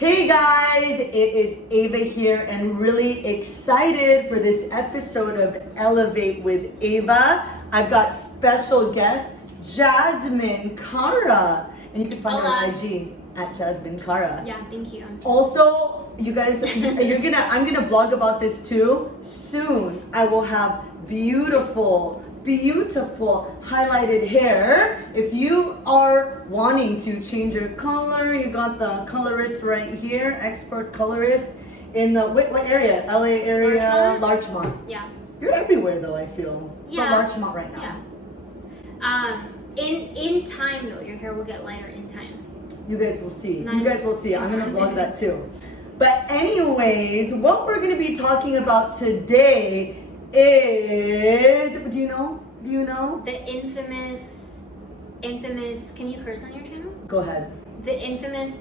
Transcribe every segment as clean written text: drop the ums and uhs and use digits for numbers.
Hey guys, it is Ava here and really excited for this episode of Elevate with Ava. I've got special guest Jasmine Cara, and you can find her on IG at Jasmine Cara. Yeah, thank you. Also, you guys, I'm gonna vlog about this too. Soon, I will have beautiful highlighted hair. If you are wanting to change your color, you got the colorist right here, expert colorist in the what area? LA area, Larchmont. Yeah. You're everywhere though, I feel. Yeah. But Larchmont right now. Yeah. In time though, your hair will get lighter in time. You guys will see. You guys will see. I'm gonna vlog that too. But anyways, what we're gonna be talking about today is, do you know? The infamous, can you curse on your channel? Go ahead. The infamous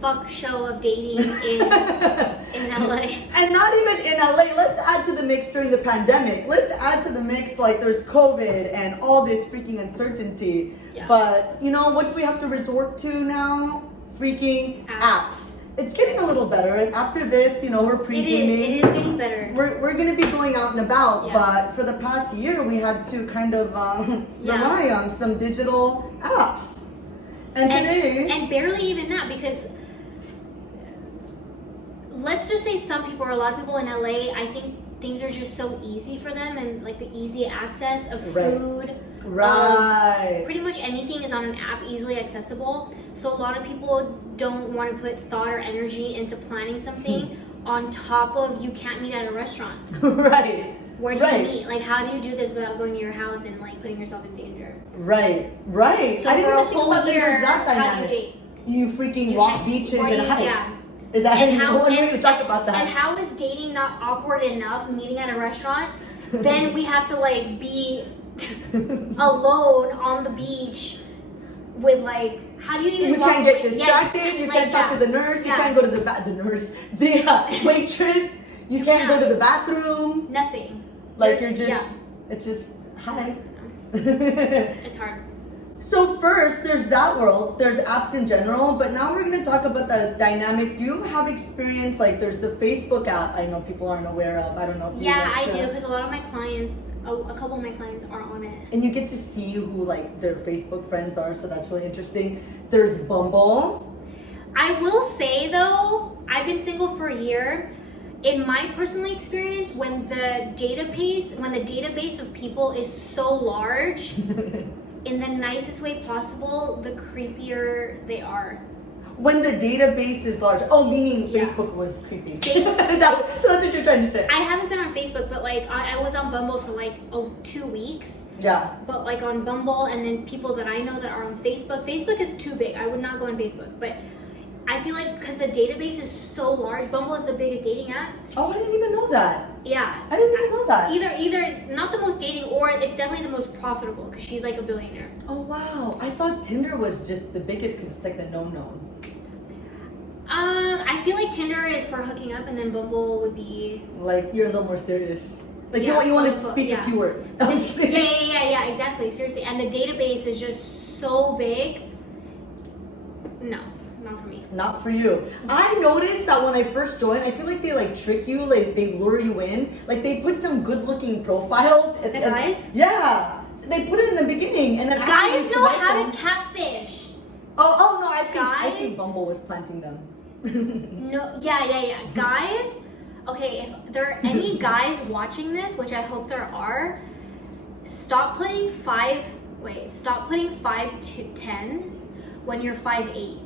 fuck show of dating in LA. And not even in LA, let's add to the mix during the pandemic. Let's add to the mix like there's COVID and all this freaking uncertainty. Yeah. But you know, what do we have to resort to now? Freaking apps. It's getting a little better. And after this, you know, we're pre-gaming. It is getting better. We're going to be going out and about, Yeah. but for the past year, we had to kind of rely on some digital apps. And today... And barely even that, because let's just say some people, or a lot of people in LA, I think things are just so easy for them, and like the easy access of food. Right. Pretty much anything is on an app, easily accessible. So a lot of people don't want to put thought or energy into planning something on top of you can't meet at a restaurant. Right. Where do you meet? Like, how do you do this without going to your house and like putting yourself in danger? Right. So I didn't for even a think whole about year, there's that how do you dynamic. date? You freaking walk beaches and hike. Yeah. Is that And how we're going to talk about that? And how is dating not awkward enough meeting at a restaurant? Then we have to like be alone on the beach with like, how do you even You can't get distracted, you like, can't talk to the nurse, you can't go to the waitress, you can't go to the bathroom. Nothing. Like you're just, it's just, hi. It's hard. So first, there's that world, there's apps in general, but now we're going to talk about the dynamic. Do you have experience, like there's the Facebook app I know people aren't aware of, I don't know if you I do, because a lot of my clients, a couple of my clients are on it. And you get to see who like their Facebook friends are, so that's really interesting. There's Bumble. I will say though, I've been single for a year. In my personal experience, when the database of people is so large, in the nicest way possible, the creepier they are. When the database is large. Oh, meaning Facebook was creepy. So that's what you're trying to say. I haven't been on Facebook, but like I was on Bumble for like 2 weeks. Yeah. But like on Bumble, and then people that I know that are on Facebook. Facebook is too big. I would not go on Facebook. But I feel like because the database is so large, Bumble is the biggest dating app. Oh, I didn't even know that. Yeah. I didn't even know that. Either not the most dating, or it's definitely the most profitable because she's like a billionaire. Oh wow, I thought Tinder was just the biggest because it's like the known. I feel like Tinder is for hooking up, and then Bumble would be like you're a little more serious. Like you want to speak a few words. Yeah, exactly. Seriously, and the database is just so big. No, not for me. Not for you. I noticed that when I first joined, I feel like they like trick you, like they lure you in. Like they put some good-looking profiles. The guys? Yeah, they put it in the beginning, and then guys know how to catfish. Oh no, I think Bumble was planting them. No, yeah. Guys, okay, if there are any guys watching this, which I hope there are, stop putting 5 to 10 when you're 5'8".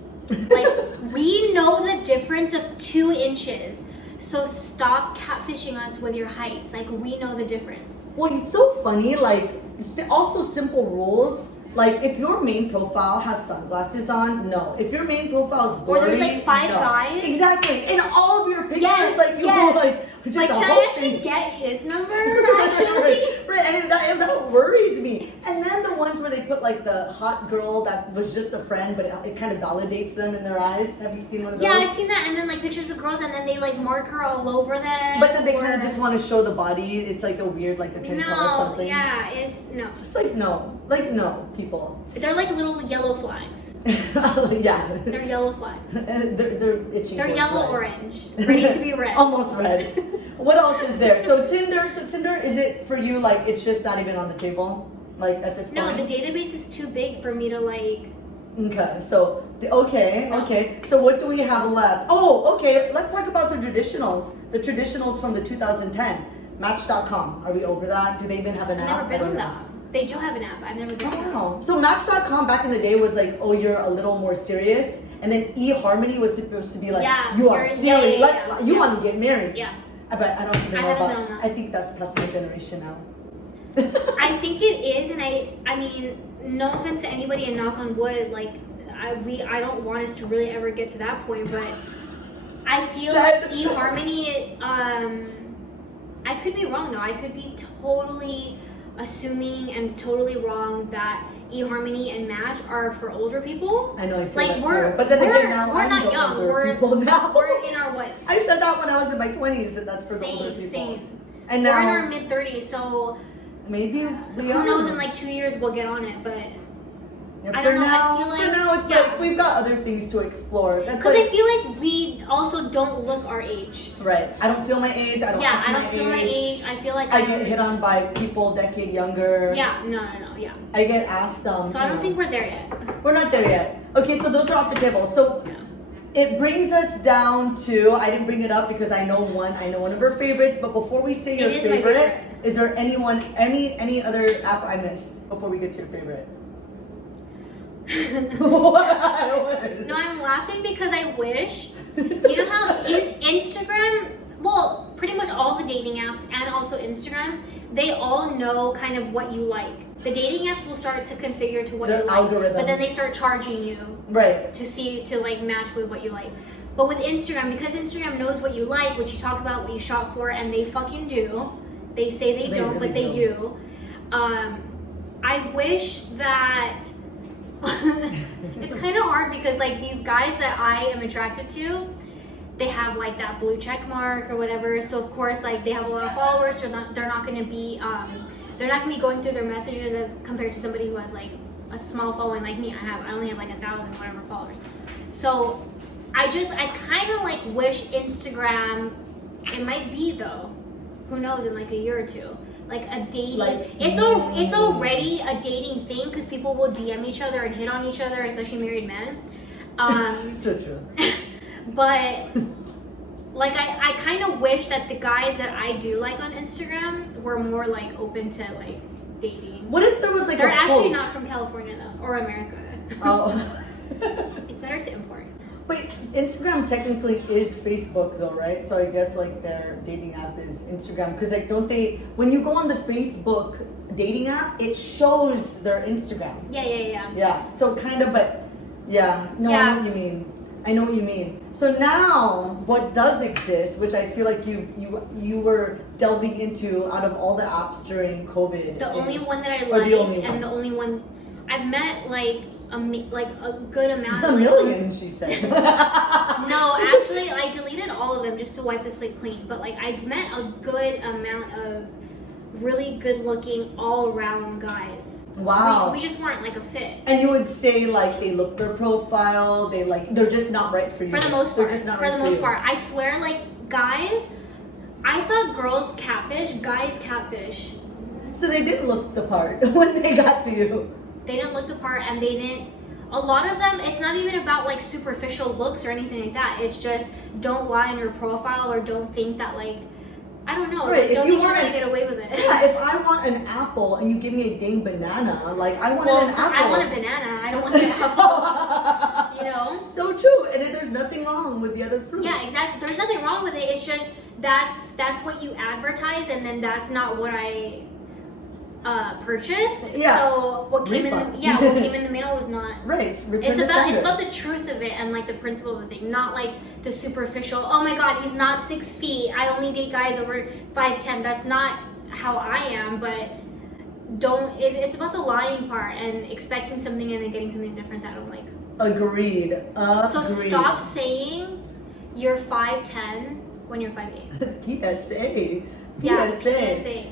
Like, we know the difference of 2 inches. So stop catfishing us with your heights. Like, we know the difference. Well, it's so funny, like, also simple rules. Like, if your main profile has sunglasses on, no. If your main profile is blurry, or there's like 5 guys. Exactly. In all of your pictures, can I actually get his number, actually? right. And that worries me. And then the ones where they put like the hot girl that was just a friend, but it kind of validates them in their eyes. Have you seen one of those? Yeah, I've seen that. And then like pictures of girls, and then they like mark her all over them. But then they kind of just want to show the body. It's like a weird, like they're trying to cover something. Yeah, it's no. Just like no, people. They're like little yellow flags. Yeah. They're yellow flags. They're itching. They're towards yellow red. orange, ready to be red. Almost red. What else is there? So Tinder, is it for you like it's just not even on the table? Like at this No, point? the database is too big for me to like. Okay, so okay. So what do we have left? Oh, okay. Let's talk about the traditionals. The traditionals from the 2010. Match.com. Are we over that? Do they even have an I've app? never been on that. They do have an app. I've never been on that. Wow. So Match.com back in the day was like, oh, you're a little more serious, and then eHarmony was supposed to be like, Yeah, you are serious, yeah. you want to get married. Yeah. But I don't even I know haven't about. known that. I think that's past my generation now. I think it is, and I mean, no offense to anybody, and knock on wood, like I don't want us to really ever get to that point, but I feel like eHarmony, I could be wrong though. I could be totally assuming and totally wrong that eHarmony and Match are for older people. I know I feel Like that we're, too. But then again, now we're I'm not the young. older We're people now. We're in our what? I said that when I was in my 20s, and that's for the older people. Same. And We're in now our mid 30s, so maybe we who are. knows? In like 2 years we'll get on it, but. Yeah, I for don't know, I now, feel like- for now, it's yeah. like we've got other things to explore. That's Because like, I feel like we also don't look our age. right. I don't feel my age. I don't. Yeah, act I don't feel my age. I feel like I get hit on by people a decade younger. Yeah, no, yeah. I get asked. So I don't think we're there yet. we're not there yet. Okay, so those are off the table. So Yeah. it brings us down to. I didn't bring it up because I know one of her favorites. But before we say your It is my favorite, favorite. is there any other app I missed before we get to your favorite? No, I'm laughing because I wish. You know how Instagram, well, pretty much all the dating apps and also Instagram, they all know kind of what you like. The dating apps will start to configure to what Their you like, algorithm. but then they start charging you Right. to like match with what you like. But with Instagram, because Instagram knows what you like, what you talk about, what you shop for, and they fucking do. They say they don't, really but they do. I wish that it's kind of hard because like these guys that I am attracted to, they have like that blue check mark or whatever. So of course, like they have a lot of followers, so they're not going to be going through their messages as compared to somebody who has like a small following like me. I only have like 1,000 whatever followers. So I kind of like wish Instagram. It might be though. Who knows, in like a year or two. Like a dating, it's already a dating thing because people will DM each other and hit on each other, especially married men. So true. But like I kind of wish that the guys that I do like on Instagram were more like open to like dating. What if there was like They're a actually quote? not from California though, or America. Oh. It's better to import. Wait, Instagram technically is Facebook though, right? So I guess like their dating app is Instagram because like don't they? When you go on the Facebook dating app, it shows their Instagram. Yeah. Yeah. So kind of, but yeah. No, Yeah. I know what you mean. I know what you mean. So now, what does exist, which I feel like you were delving into out of all the apps during COVID. The only one that I or the only like, and one. the only one I've met like a good amount. A of million, she said. No, actually, I deleted all of them just to wipe the slate clean. But like, I met a good amount of really good-looking, all-around guys. Wow. We just weren't like a fit. And you would say like they look their profile, they're just not right for you. For the most part. They're just not For right the for most you. part, I swear, like guys, I thought girls catfish, guys catfish. So they didn't look the part when they got to you. They didn't look the part, and they didn't. A lot of them, it's not even about like superficial looks or anything like that. It's just don't lie in your profile or don't think that like, I don't know, Right, like, if don't you think you're want gonna get away with it. Yeah, if I want an apple and you give me a dang banana, like I want an apple. I want a banana. I don't want an apple. You know? So true, and then there's nothing wrong with the other fruit. Yeah, exactly. There's nothing wrong with it. It's just that's what you advertise, and then that's not what I purchased. Yeah. So what came Refund. what came in the mail was not. Right, return to It's sender. about the truth of it and like the principle of the thing, not like the superficial. Oh my God, he's not 6 feet. I only date guys over 5'10". That's not how I am. But it's about the lying part and expecting something and then getting something different that I don't like. Agreed. So stop saying you're 5'10" when you're 5'8". PSA. Yeah, PSA. PSA.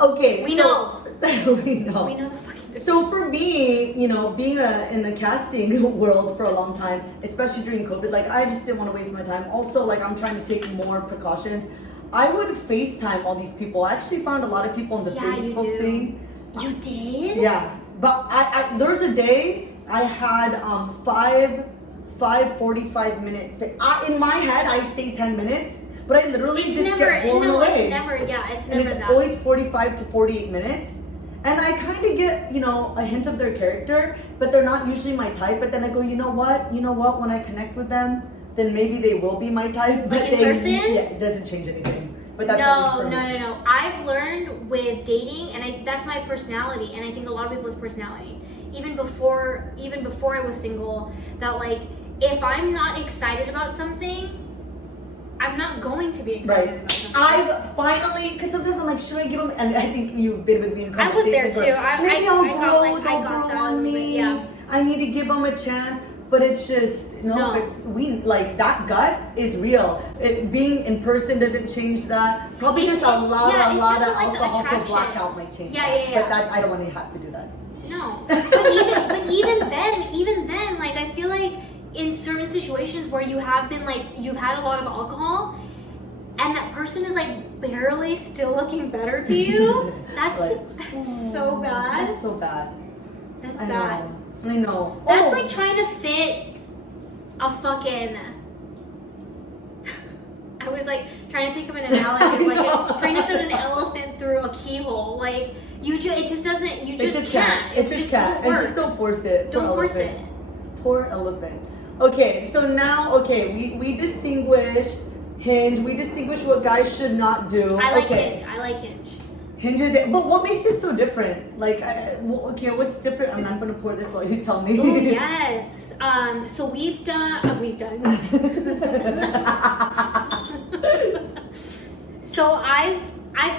Okay. We so, know. we know. We know the fucking So for me, you know, being in the casting world for a long time, especially during COVID, like I just didn't want to waste my time. Also, like I'm trying to take more precautions. I would FaceTime all these people. I actually found a lot of people on the Facebook thing. You did? Yeah, but I there was a day I had 45-minute. In my head, I say 10 minutes, but I literally get blown away. It's never It's always 45 to 48 minutes. And I kind of get, you know, a hint of their character, but they're not usually my type. But then I go, you know what? When I connect with them, then maybe they will be my type. But in person? Yeah, it doesn't change anything. But that's at least for me. No. I've learned with dating, and that's my personality, and I think a lot of people's personality. Even before I was single, that like if I'm not excited about something, I'm not going to be excited about something. I've finally, because sometimes I'm like, should I give them? And I think you've been with me in conversations. I was there too. Maybe they'll grow on me. Yeah. I need to give them a chance. But it's just, like that gut is real. Being in person doesn't change that. Probably just a lot of alcohol to black out might change that. But that, I don't want to have to do that. No. But even then, like I feel like in certain situations where you've had a lot of alcohol and that person is like barely still looking better to you, that's so bad. That's so bad. That's bad. I know. That's like trying to fit a fucking. I was like trying to think of an analogy, like trying to fit an elephant through a keyhole. Like it just doesn't. You just can't. It just can't. And just don't force it. Don't force it. Poor elephant. Okay, so now we distinguished Hinge. We distinguished what guys should not do. I like Hinge. Hinge is it, but what makes it so different? Like, what's different? I'm not gonna pour this while you tell me. Oh yes. So we've done. So I've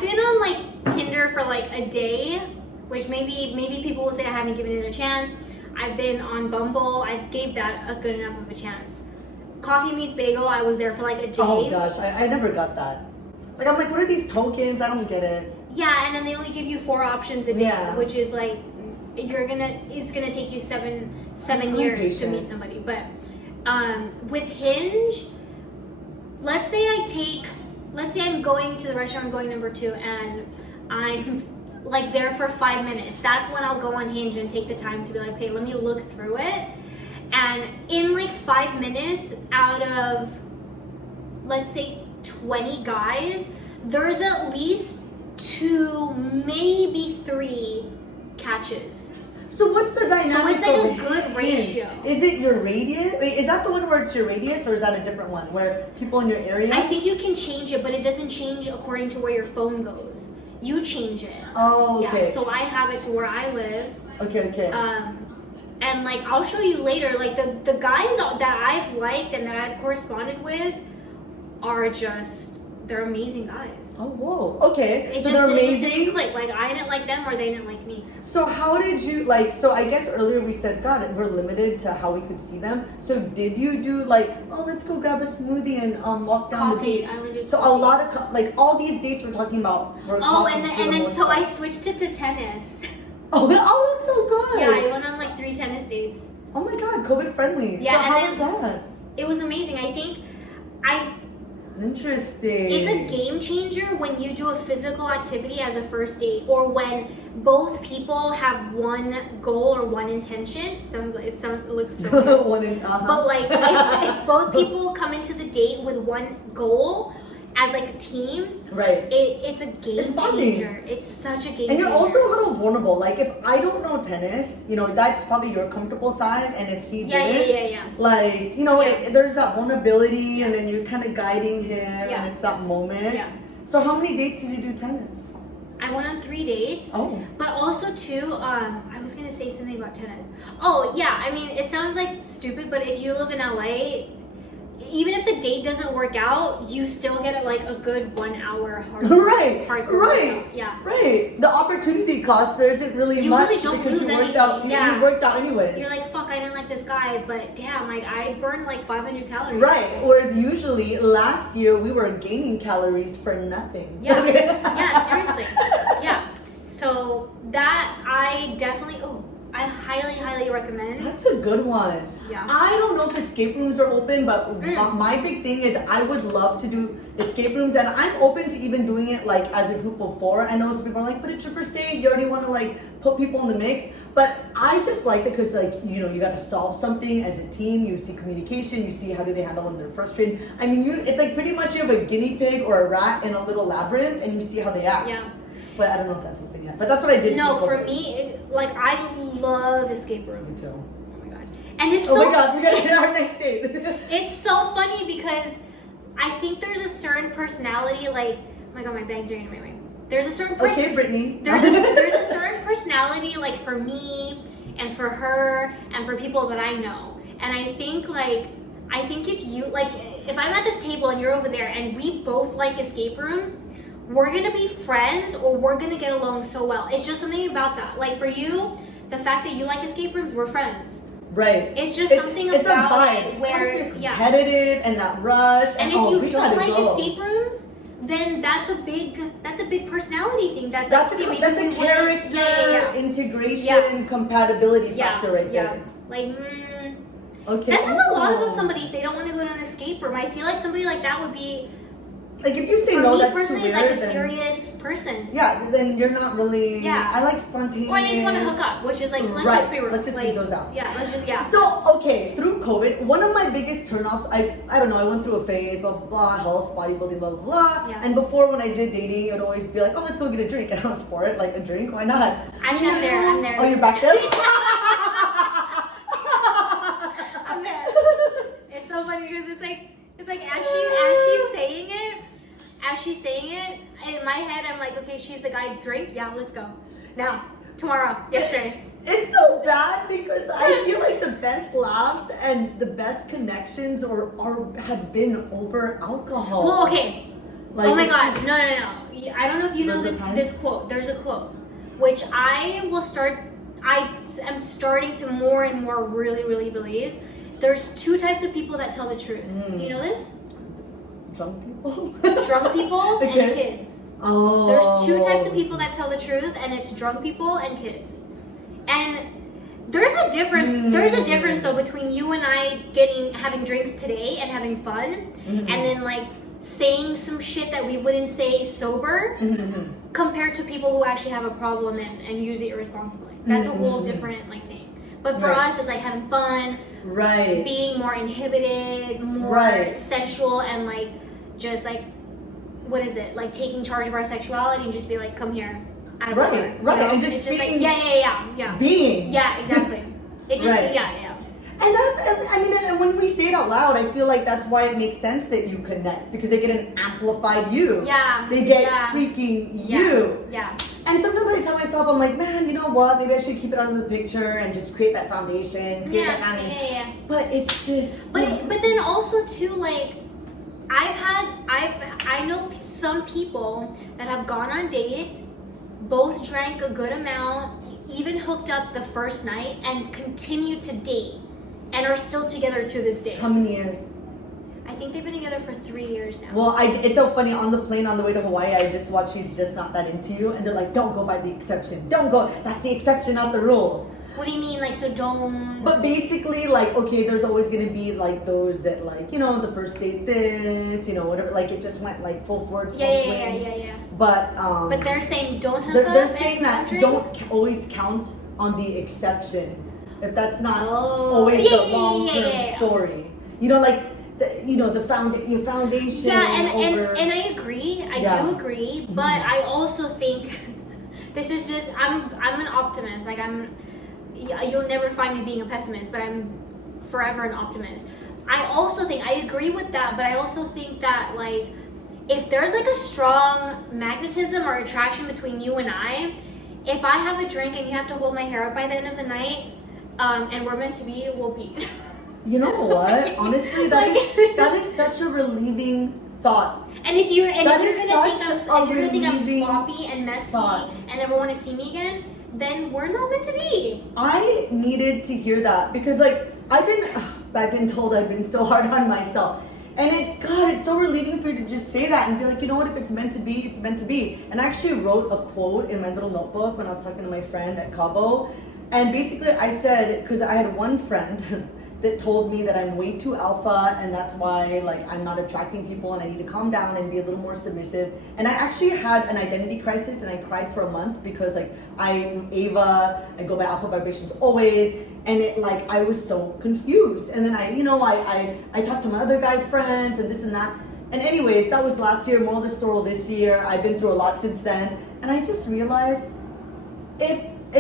been on like Tinder for like a day, which maybe people will say I haven't given it a chance. I've been on Bumble. I gave that a good enough of a chance. Coffee Meets Bagel. I was there for like a day. Oh gosh, I never got that. Like I'm like, what are these tokens? I don't get it. Yeah, and then they only give you 4 options a day, which is like it's gonna take you seven years to meet somebody. But with Hinge, let's say I'm going to the restaurant, I'm going number 2, and I'm like there for 5 minutes. That's when I'll go on Hinge and take the time to be like, okay, let me look through it. And in like 5 minutes, out of let's say 20 guys, there's at least 2, maybe 3 catches. So what's the dynamic? So it's like a good ratio. Is it your radius? Wait, is that the one where it's your radius, or is that a different one where people in your area? I think you can change it, but it doesn't change according to where your phone goes. You change it. Oh, okay. Yeah, so I have it to where I live. Okay. And like I'll show you later. Like the guys that I've liked and that I've corresponded with are they're amazing guys. Oh, whoa. Okay. So they're amazing. It didn't click. Like I didn't like them or they didn't like me. So how did you so I guess earlier we said, God, we're limited to how we could see them. So did you do like, oh, let's go grab a smoothie and walk down coffee. the beach? I only did so coffee. a lot of like all these dates we're talking about were and then so I switched it to tennis. Oh, that's so good. Yeah, I went on like 3 tennis dates. Oh my God, COVID friendly. Yeah, so how was that? It was amazing. I think Interesting. It's a game changer when you do a physical activity as a first date, or when both people have one goal or one intention. It looks so weird. But like if both people come into the date with one goal as like a team, right? It's a game changer. It's such a game changer. And you're also a little vulnerable. Like if I don't know tennis, that's probably your comfortable side. And if he didn't, like there's that vulnerability, and then you're kind of guiding him, and it's that moment. Yeah. So how many dates did you do tennis? I went on 3 dates. Oh. But also too, I was gonna say something about tennis. Oh yeah, I mean it sounds like stupid, but if you live in LA, even if the date doesn't work out, you still get like a good 1 hour hard right. Yeah. Right. The opportunity cost there isn't really much because you worked out. You worked out anyways. You're like, fuck, I didn't like this guy, but damn, like I burned like 500 calories. Right. Whereas usually last year we were gaining calories for nothing. Yeah. Yeah. Seriously. Yeah. So that I definitely, I highly recommend. That's a good one. Yeah. I don't know if escape rooms are open, but my big thing is I would love to do escape rooms, and I'm open to even doing it like as a group of 4. I know some people are like, but it's your first date, you already want to like put people in the mix. But I just like it because like, you know, you got to solve something as a team. You see communication, you see how do they handle when they're frustrated. I mean, it's like pretty much you have a guinea pig or a rat in a little labyrinth and you see how they act. Yeah. But I don't know if that's open yet. But that's what I did. No, for me, like I love escape rooms. Me too. Oh my god. And it's Oh my god, we gotta get our next date. It's so funny because I think there's a certain personality, like, oh my god, my bags are getting in my way. There's a certain Okay, Brittany. there's a certain personality, like for me and for her and for people that I know. And I think if you like, if I'm at this table and you're over there and we both like escape rooms, we're gonna be friends or we're gonna get along so well. It's just something about that. Like for you, the fact that you like escape rooms, we're friends. Right. It's just something it's about a vibe. it where, competitive and that rush. And if you don't like escape rooms, then that's a big personality thing. That's a character integration compatibility factor right there. Like, okay. that says a lot about somebody if they don't want to go to an escape room. I feel like somebody like that would be. Like if you say for no, me that's too personally, weird. like a serious person. Yeah, then you're not really. Yeah. I like spontaneous. Or I just want to hook up, which is like, let's just be real. Let's just leave those out. Yeah, let's just, So, okay, through COVID, one of my biggest turnoffs, I don't know, I went through a phase, blah, blah, blah, health, bodybuilding, blah, blah, blah. Yeah. And before when I did dating, it would always be like, oh, let's go get a drink. And I was for it, like a drink, why not? Actually, I'm there. Oh, you're back there? I'm there. It's so funny because it's like as she's saying it, in my head, I'm like, okay, she's the guy, drink, yeah, let's go. Now, tomorrow, yesterday. It's so bad because I feel like the best laughs and the best connections have been over alcohol. Well, okay. Like, oh my god, no. I don't know if you know this quote. There's a quote, which I am starting to more and more really believe. There's 2 types of people that tell the truth. Do you know this? Drunk people? Drunk people okay. and kids. Oh. There's 2 types of people that tell the truth, and it's drunk people and kids. And there's a difference. There's a difference though between you and I having drinks today and having fun, and then like saying some shit that we wouldn't say sober, compared to people who actually have a problem and use it irresponsibly. That's a whole different like thing. But for us, it's like having fun, being more inhibited, more sensual, and like just like, what is it? Like taking charge of our sexuality and just be like, come here. Right. And just being, like, yeah. Being. Yeah, exactly. It just, yeah. And and when we say it out loud, I feel like that's why it makes sense that you connect, because they get an amplified you. Yeah. They get freaking you. Yeah. And sometimes I tell myself, I'm like, man, you know what? Maybe I should keep it out of the picture and just create that foundation, Yeah. But it's just. But then also too, like, I know some people that have gone on dates, both drank a good amount, even hooked up the first night, and continue to date, and are still together to this day. How many years? I think they've been together for 3 years now. Well, it's so funny, on the plane on the way to Hawaii, I just watched She's Just Not That Into You, and they're like, don't go by the exception. Don't go. That's the exception, not the rule. What do you mean, like, so don't... But basically, like, okay, there's always going to be, like, those that, like, you know, the first date this, you know, whatever, like, it just went, like, full forward, full swing. Yeah. But they're saying don't hook up. They're saying that don't always count on the exception, if that's not always the long-term story. You know, like, your foundation. Yeah, and I agree. I do agree, but I also think this is just, I'm an optimist. Like, you'll never find me being a pessimist, but I'm forever an optimist. I also think, I agree with that, but I also think that, like, if there's like a strong magnetism or attraction between you and I, if I have a drink and you have to hold my hair up by the end of the night, and we're meant to be, we'll be. You know what? Honestly, that is such a relieving thought. And if you're gonna think I'm relieving sloppy and messy and never want to see me again, then we're not meant to be. I needed to hear that because, like, I've been told I've been so hard on myself. And it's so relieving for you to just say that and be like, you know what, if it's meant to be, it's meant to be. And I actually wrote a quote in my little notebook when I was talking to my friend at Cabo. And basically I said, because I had one friend that told me that I'm way too alpha and that's why like I'm not attracting people and I need to calm down and be a little more submissive. And I actually had an identity crisis and I cried for a month because like I'm Ava, I go by alpha vibrations always, and it like I was so confused. And then I talked to my other guy friends and this and that. And anyways, that was last year. Moral of the story this year. I've been through a lot since then. And I just realized if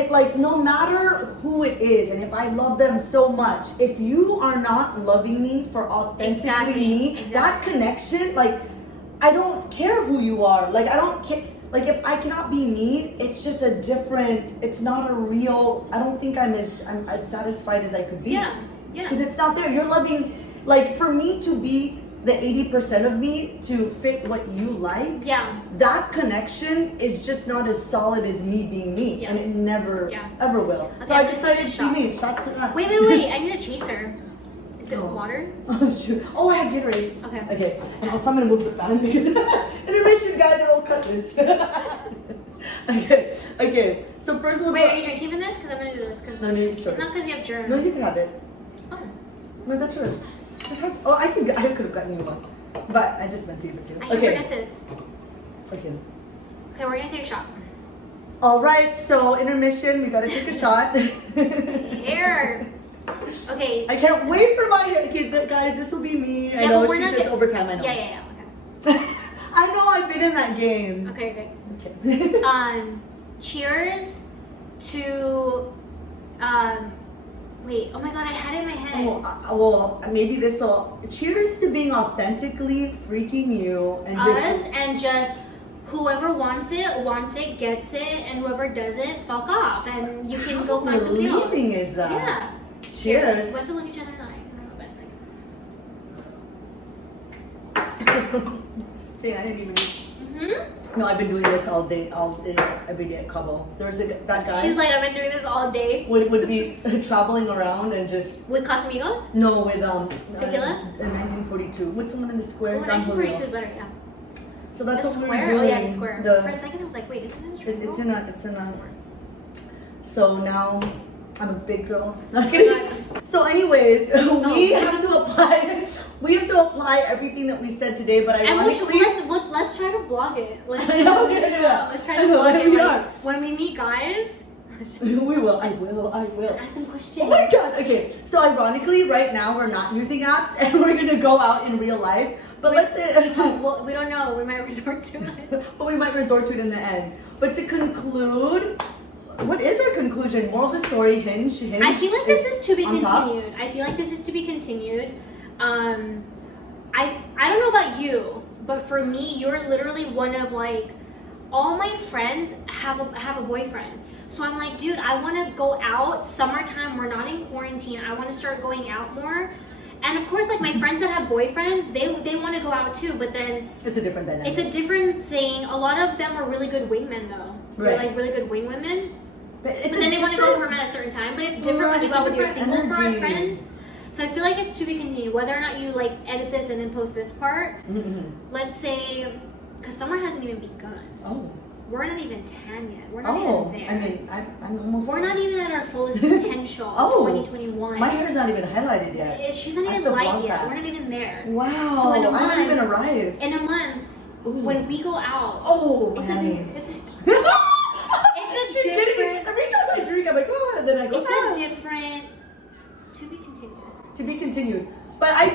like no matter who it is and if I love them so much, if you are not loving me for authentically me, that connection, like I don't care who you are. Like I don't care. Like if I cannot be me, it's just a different, it's not a real, I don't think I'm as satisfied as I could be. Yeah. Because it's not there. You're loving, like for me to be the 80% of me to fit what you like, that connection is just not as solid as me being me, and it never ever will. Okay, so I decided she made shots of that. Wait, I need a chaser. Is it water? Oh shoot! Oh, I have Gatorade. Okay. Now so I'm gonna move the fan because intermission, guys. I will cut this. Okay. So first we'll. Wait, are you keeping this? Because I'm gonna do this. It's not because you have germs. No, you can have it. Oh. No, that's yours. I could have gotten you one, but I just meant to give it to you. I can forget this. Okay, we're gonna take a shot. All right, so intermission. We gotta take a shot. Hair. Okay. I can't wait for my hair. Okay, guys, this will be me. I know she says overtime. I know. Yeah. Okay. I know. I've been in that game. Okay. Okay. Cheers to wait, oh my god, I had it in my head. Well, maybe this will. Cheers to being authentically freaking you and and just whoever wants it, gets it, and whoever doesn't, fuck off, and you can go find somebody else. How relieving is that? Yeah. Cheers. We have to look each other in the eye. I don't know bad sex. See, I didn't even. No, I've been doing this all day, every day at Cabo. There's that guy. She's like, I've been doing this all day. Would be traveling around and just. With Casamigos? No, with tequila. In 1942, with someone in the square. Oh, 1942 is better, yeah. So that's what square? we're doing. Oh yeah, the square. For a second, I was like, wait, isn't that a It's in a. So now. I'm a big girl. Not kidding. So, anyways, we have to apply. We have to apply everything that we said today. But ironically, let's try to vlog it. Let's try to vlog it. Like, when we meet guys. We will. I will. Ask them questions. Oh my god. Okay. So ironically, right now we're not using apps, and we're gonna go out in real life. But well, we don't know. We might resort to it. But we might resort to it in the end. But to conclude. What is our conclusion? Moral of the story, Hinge. I feel like this is to be continued. I don't know about you, but for me, you're literally one of like, all my friends have a boyfriend. So I'm like, dude, I want to go out. Summertime, we're not in quarantine. I want to start going out more. And of course, like my friends that have boyfriends, they want to go out too, but then it's a different dynamic. It's a different thing. A lot of them are really good wingmen though. They're like really good wing women. But then they want to go home at a certain time. But it's different when you go out with your single friends. So I feel like it's to be continued. Whether or not you like edit this and then post this part. Let's say, because summer hasn't even begun. Oh. We're not even 10 yet. We're not even there. I mean, I'm almost. We're not even at our fullest potential. 2021. My hair's not even highlighted yet. She's not even light yet. We're not even there. Wow. So in a month, I haven't even arrived. In a month, when we go out. She's different. Every time I drink, I'm like, oh, and then I go. It's a different. To be continued. To be continued. But I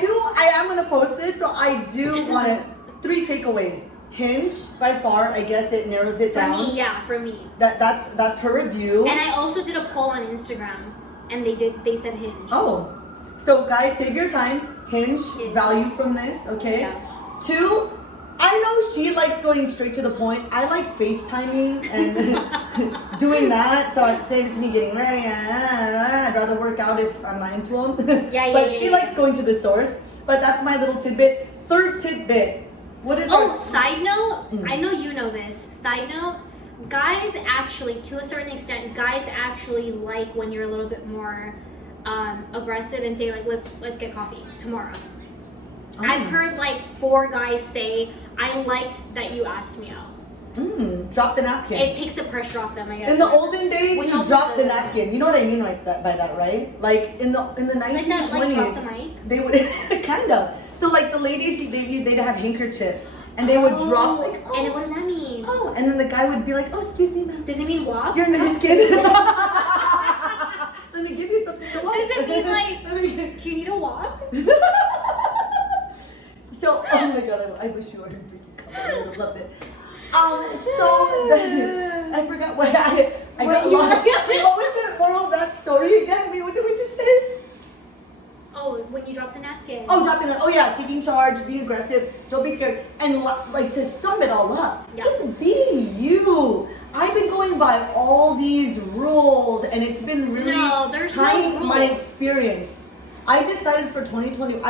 am gonna post this, so I do want it. 3 takeaways. Hinge, by far, I guess it narrows it down. For me. That's her review. And I also did a poll on Instagram, and they said Hinge. Oh, so guys, save your time. Hinge, value from this, okay? Yeah. 2, I know she likes going straight to the point. I like FaceTiming and doing that, so it saves me getting ready. I'd rather work out if I'm not into them. But she likes going to the source. But that's my little tidbit. 3rd tidbit. What is side note, I know you know this. Side note, guys actually, to a certain extent, guys actually like when you're a little bit more aggressive and say like, let's get coffee tomorrow. I've heard like 4 guys say, I liked that you asked me out. Drop the napkin. It takes the pressure off them, I guess. In the olden days, Which you also drop the says- napkin. You know what I mean by that, right? Like in the 1920s, like drop the mic? they would kind of. So like the ladies, they'd have handkerchiefs, and they would drop like, oh, And what does that mean? oh, and then the guy would be like, oh, excuse me, ma'am. Does it mean wop? You're nice kid. Let me give you something to watch. Does it mean like, Let me do you need a wop? So, oh my god, I wish you were in freaking color. I would have loved it. So I forgot what I got lost. Wait, what was the moral of that story again? Wait, what did we just say? Oh, when you drop the napkin. Oh, dropping that. Oh yeah, taking charge, being aggressive. Don't be scared. And like to sum it all up, Yeah. just be you. I've been going by all these rules, and it's been really No, there's no tying my rules. experience. I decided for 2020.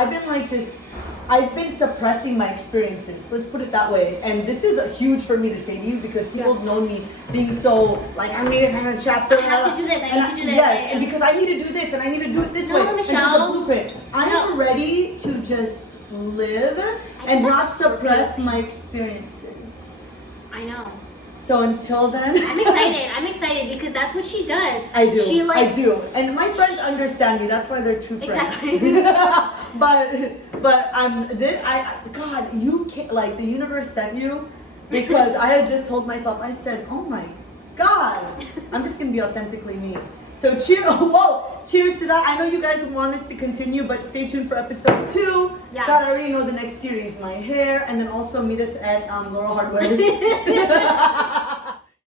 I've been suppressing my experiences. Let's put it that way. And this is huge for me to say to you because people have known me being so like I'm in a chapter. I have to do this. I need to do this. Yes, and because I need to do this and I need to do it this No, way. Michelle. And there's a blueprint. I'm No. ready to just live and that's not a Scorpio suppress thing. my experiences. I know. So until then, I'm excited. I'm excited because that's what she does. I do. She I do. And my friends understand me. That's why they're true friends. Exactly. but God, you can't, like the universe sent you because I had just told myself, I said, oh my God, I'm just gonna be authentically me. So cheers to that. I know you guys want us to continue, but stay tuned for episode 2. Yeah. God, I already know the next series, my hair, and then also meet us at Laurel Hardware.